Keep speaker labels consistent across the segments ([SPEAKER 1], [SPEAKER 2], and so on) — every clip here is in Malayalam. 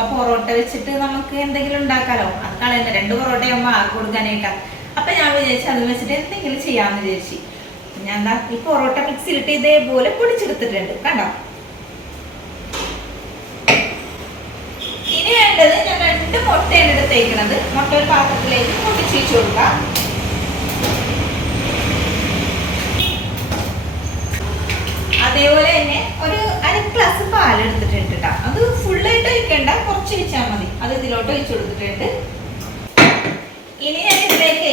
[SPEAKER 1] അപ്പൊ പൊറോട്ട വെച്ചിട്ട് നമുക്ക് എന്തെങ്കിലും ഉണ്ടാക്കാലോ? അത് കളയുന്ന രണ്ട് പൊറോട്ട ആകുമ്പോൾ ആർക്ക് കൊടുക്കാനായിട്ടാ. അപ്പൊ ഞാൻ വിചാരിച്ചു അത് വെച്ചിട്ട് എന്തെങ്കിലും ചെയ്യാമെന്ന് വിചാരിച്ചു. ഞാൻ എന്താ ഈ പൊറോട്ട മിക്സിയിലിട്ട് ഇതേപോലെ പൊടിച്ചെടുത്തിട്ടുണ്ട്. കണ്ടോ? ഇനി വേണ്ടത് ഞാൻ രണ്ട് മുട്ടയാണ് എടുത്തേക്കുന്നത് മുട്ട ഒരു പാത്രത്തിലേക്ക് പൊട്ടിച്ചു വെച്ചു കൊടുക്കാം അതേപോലെ തന്നെ ഒരു അര ഗ്ലാസ് പാൽ എടുത്തിട്ടുണ്ട് കേട്ടോ അത് ഫുള്ളായിട്ട് ഒഴിക്കണ്ട കുറച്ച് വെച്ചാൽ മതി. അത് ഇതിലോട്ട് ഒഴിച്ചു കൊടുത്തിട്ടുണ്ട് ഇനി ഞാൻ ഇതിലേക്ക്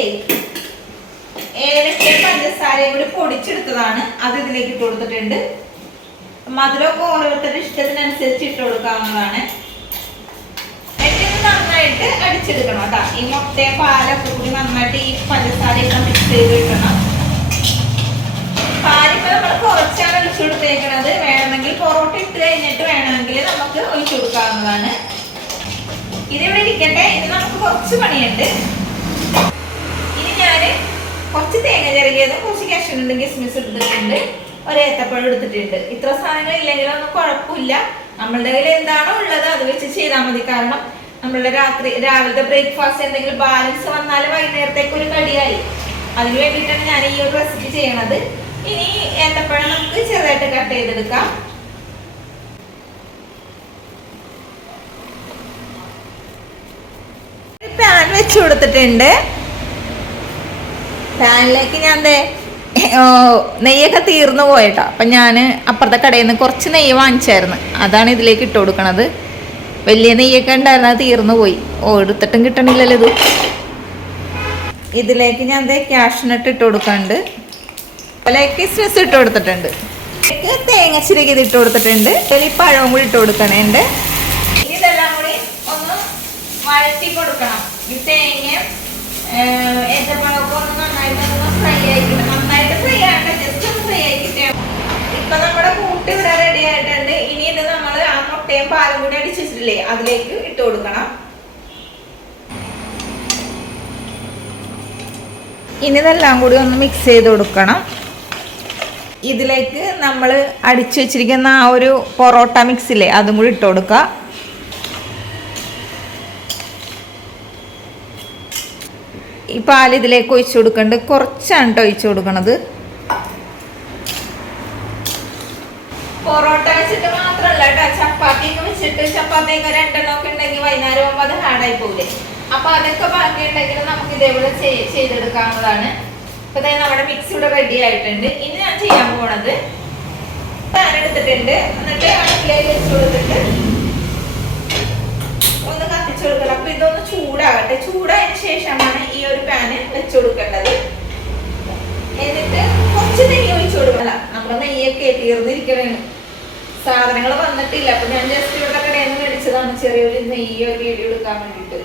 [SPEAKER 1] ഏലക്ക പഞ്ചസാരയും കൂടി പൊടിച്ചെടുത്തതാണ്. അത് ഇതിലേക്ക് ഇട്ട് കൊടുത്തിട്ടുണ്ട്. മധുരമൊക്കെ ഓരോരുത്തരുടെ ഇഷ്ടത്തിനനുസരിച്ച് ഇട്ട് കൊടുക്കാവുന്നതാണ്. നന്നായിട്ട് അടിച്ചെടുക്കണം കേട്ടോ. ഈ മുട്ടയും പാലൊക്കെ കൂടി നന്നായിട്ട് ഈ പഞ്ചസാരയൊക്കെ മിക്സ് ചെയ്ത് വെക്കണം. പാലിപ്പോ നമ്മൾ കുറച്ചാണ് ഒഴിച്ചു കൊടുത്തേക്കണത്. വേണമെങ്കിൽ പൊറോട്ട ഇട്ട് കഴിഞ്ഞിട്ട് വേണമെങ്കിൽ നമുക്ക് ഒഴിച്ചു കൊടുക്കാവുന്നതാണ്. ഇതിവിടെ ഇരിക്കട്ടെ ഇനി നമുക്ക് കുറച്ച് പണിയുണ്ട്. ഇനി ഞാൻ കുറച്ച് തേങ്ങ ചിറകിയതും കുറച്ച് കഷ്ണുണ്ട് കിസ്മിസ് എടുത്തിട്ടുണ്ട് ഒരു ഏത്തപ്പഴം എടുത്തിട്ടുണ്ട്. ഇത്ര സാധനങ്ങൾ ഇല്ലെങ്കിലും ഒന്നും കുഴപ്പമില്ല. നമ്മളുടെ കയ്യിൽ എന്താണോ ഉള്ളത് അത് വെച്ച് ചെയ്താൽ മതി. കാരണം നമ്മളുടെ രാത്രി രാവിലത്തെ ബ്രേക്ക്ഫാസ്റ്റ് എന്തെങ്കിലും ബാലൻസ് വന്നാൽ വൈകുന്നേരത്തേക്ക് ഒരു കടിയായി. അതിന് വേണ്ടിയിട്ടാണ് ഞാൻ ഈ ഒരു റെസിപ്പി ചെയ്യണത്. ഇനി ഏത്തപ്പഴം നമുക്ക് ചെറുതായിട്ട് കട്ട് ചെയ്തെടുക്കാം പാൻ വെച്ച് കൊടുത്തിട്ടുണ്ട്. പാനിലേക്ക് ഞാൻ ദേ നെയ്യൊക്കെ തീർന്നു പോയിട്ടോ. അപ്പം ഞാൻ അപ്പുറത്തെ കടയിൽ നിന്ന് കുറച്ച് നെയ്യ് വാങ്ങിച്ചായിരുന്നു. അതാണ് ഇതിലേക്ക് ഇട്ട് കൊടുക്കണത്. വലിയ നെയ്യൊക്കെ ഉണ്ടായിരുന്നു അത് തീർന്നു പോയി. ഓ എടുത്തിട്ടും കിട്ടണില്ലല്ലോ ഇത്. ഇതിലേക്ക് ഞാൻ ദേ ക്യാഷിനിട്ട് ഇട്ട് കൊടുക്കാണ്ട് അതുപോലെ കിസ്മിസ് ഇട്ട് കൊടുത്തിട്ടുണ്ട്. തേങ്ങ ചിരകിത് ഇട്ട് കൊടുത്തിട്ടുണ്ട്. ഇതിൽ പഴവും കൂടി ഇട്ട് കൊടുക്കണേണ്ട് ഇനി ഇതെല്ലാം കൂടി ഒന്ന് വഴറ്റി കൊടുക്കണം. ഈ തേങ്ങയും ഏത്തപ്പഴമൊക്കെ ഒന്ന് നന്നായിട്ട് ഒന്ന് ഫ്രൈ ആക്കിയിട്ട് നന്നായിട്ട് ഫ്രൈ ആകട്ടെ ജസ്റ്റ് ഒന്ന് ഫ്രൈ ആക്കിയിട്ടേ ഇപ്പൊ നമ്മുടെ കൂട്ട് ഇവിടെ റെഡി ആയിട്ടുണ്ട്. ഇനി ഇത് നമ്മൾ ആ മുട്ടയും പാലും കൂടി അടിച്ച് അതിലേക്ക് ഇട്ട് കൊടുക്കണം. ഇനി ഇതെല്ലാം കൂടി ഒന്ന് മിക്സ് ചെയ്ത് കൊടുക്കണം. ഇതിലേക്ക് നമ്മൾ അടിച്ചു വെച്ചിരിക്കുന്ന ആ ഒരു പൊറോട്ട മിക്സില്ലേ അതും കൂടി ഇട്ട് കൊടുക്കുക. ഈ പാൽ ഇതിലേക്ക് ഒഴിച്ചു കൊടുക്കേണ്ടത് കുറച്ചാണ് കേട്ടോ ഒഴിച്ചു കൊടുക്കണത്. പൊറോട്ട വെച്ചിട്ട് മാത്രമല്ല കേട്ടോ ചപ്പാത്തി വെച്ചിട്ട് ചപ്പാത്തി രണ്ടെണ്ണം ഒക്കെ ഉണ്ടെങ്കിൽ വൈകുന്നേരം ആകുമ്പോൾ അത് ഹാർഡായി പോകില്ലേ അപ്പൊ അതൊക്കെ ബാക്കി ഉണ്ടെങ്കിൽ നമുക്ക് ഇതേപോലെ ചെയ്- ചെയ്തെടുക്കാവുന്നതാണ്. ഇപ്പൊ തന്നെ നമ്മുടെ മിക്സ് ഇവിടെ റെഡി ആയിട്ടുണ്ട്. ഇനി ഞാൻ ചെയ്യാൻ പോണത്. പാൻ എടുത്തിട്ടുണ്ട്. എന്നിട്ട് അടുപ്പിലേക്ക് വെച്ച് കൊടുത്തിട്ട് ഒന്ന് കത്തിച്ചു കൊടുക്കണം അപ്പൊ ഇതൊന്ന് ചൂടാകട്ടെ ചൂടായതിനു ശേഷമാണ് ഈ ഒരു പാന് വെച്ചു കൊടുക്കേണ്ടത് എന്നിട്ട് കുറച്ച് നെയ്യ് ഒഴിച്ചു കൊടുക്കല നമ്മുടെ നെയ്യൊക്കെ തീർന്നിരിക്കണേ സാധനങ്ങൾ വന്നിട്ടില്ല. അപ്പൊ ഞാൻ ജസ്റ്റ് ഇവിടെ കടയിൽ നിന്ന് മേടിച്ചതാണ് ചെറിയൊരു നെയ്യ് ഇടി കൊടുക്കാൻ വേണ്ടിട്ട്.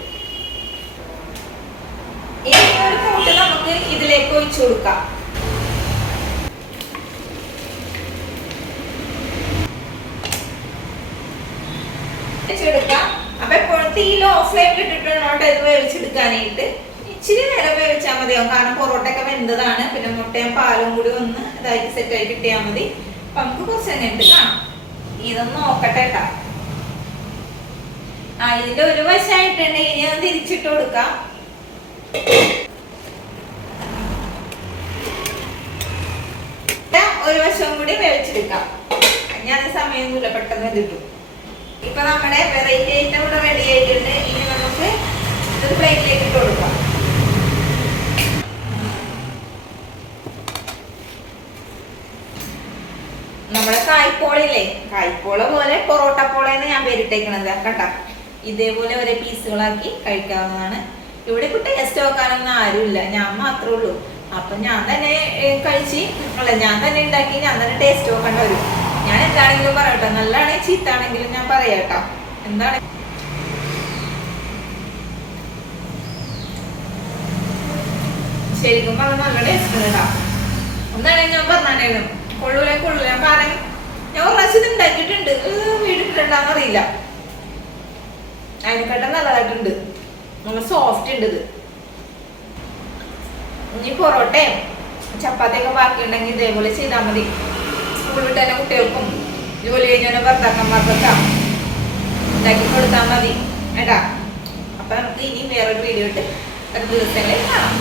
[SPEAKER 1] ഈ ഒരു കൂട്ട് നമുക്ക് ഇതിലേക്ക് ഒഴിച്ചു കൊടുക്കാം. അപ്പൊ എപ്പോഴും തീ ലോ ഫ്ലെയിമിൽ ഇട്ടിട്ടുണ്ടോട്ട് ഇത് വേവിച്ചെടുക്കാനായിട്ട്? ഇച്ചിരി നേരം വേവിച്ചാൽ മതിയാവും കാരണം പൊറോട്ട ഒക്കെ വെന്തതാണ്. പിന്നെ മുട്ടയും പാലും കൂടി ഒന്ന് ഇതായിട്ട് ആയി കിട്ടിയാൽ മതി. അപ്പൊ നമുക്ക് കുറച്ച് കഴിഞ്ഞിട്ട് കാണാം. ഇതൊന്ന് നോക്കട്ടെ കേട്ടാ. ആ ഇതിന്റെ ഒരു വശമായിട്ടുണ്ട് ഇനി ഒന്ന് തിരിച്ചിട്ട് കൊടുക്കാം. ഒരു വശം കൂടി വേവിച്ചെടുക്കാം. ഞാൻ സമയമൊന്നുമില്ല പെട്ടെന്ന് ഇതിട്ടു ഇപ്പൊ നമ്മുടെ വെറൈറ്റി ഐറ്റം ഇവിടെ റെഡി ആയിട്ടുണ്ട് ഇനി നമുക്ക് ഇത് പ്ലേറ്റിലേക്ക് ഇട്ട് കൊടുക്കാം നമ്മുടെ കായ്പോളയില്ലേ? കായ്പോള പോലെ പൊറോട്ട പോളയെന്ന് ഞാൻ പേരിട്ടേക്കണത്. കണ്ട? ഇതേപോലെ ഓരോ പീസുകളാക്കി കഴിക്കാവുന്നതാണ്. ഇവിടെ ഇപ്പൊ ടേസ്റ്റ് നോക്കാനൊന്നും ആരുമില്ല. ഞാൻ മാത്രമേ ഉള്ളൂ. അപ്പൊ ഞാൻ തന്നെ കഴിച്ചു അല്ല ഞാൻ തന്നെ ഉണ്ടാക്കി ഞാൻ തന്നെ ടേസ്റ്റ് നോക്കേണ്ട വരും. ഞാൻ എന്താണെങ്കിലും പറയട്ടോ. നല്ലതാണെങ്കിൽ ചീത്താണെങ്കിലും ഞാൻ പറയാട്ടോ എന്താണ്? ശരിക്കും പറഞ്ഞ നല്ല ടേസ്റ്റ് കേട്ടോ. ഒന്നാണെങ്കിൽ ഞാൻ പറഞ്ഞായിരുന്നു കൊള്ളൂല കൊള്ളൂല. ഞാൻ പറഞ്ഞു ഞാൻ ഒരു പ്രാവശ്യം ഉണ്ടാക്കിയിട്ടുണ്ട്. വീടിട്ടുണ്ടാന്ന് അറിയില്ല. അതിനെക്കാട്ടും നല്ലതായിട്ടുണ്ട്. നല്ല സോഫ്റ്റ് ഉണ്ട് ഇത്. ഇനി പൊറോട്ടയും ചപ്പാത്തിയൊക്കെ ബാക്കിയുണ്ടെങ്കിൽ ഇതേപോലെ ചെയ്താൽ മതി. സ്കൂൾ വിട്ട് തന്നെ കുട്ടികൾക്കും ജോലി കഴിഞ്ഞാൽ ഭർത്താക്കന്മാർക്കൊക്കെ ഉണ്ടാക്കി കൊടുത്താൽ മതി. കേട്ടാ? അപ്പൊ നമുക്ക് ഇനി വേറൊരു വീഡിയോ ഇട്ട് അടുത്ത ദിവസങ്ങളിൽ കാണാം.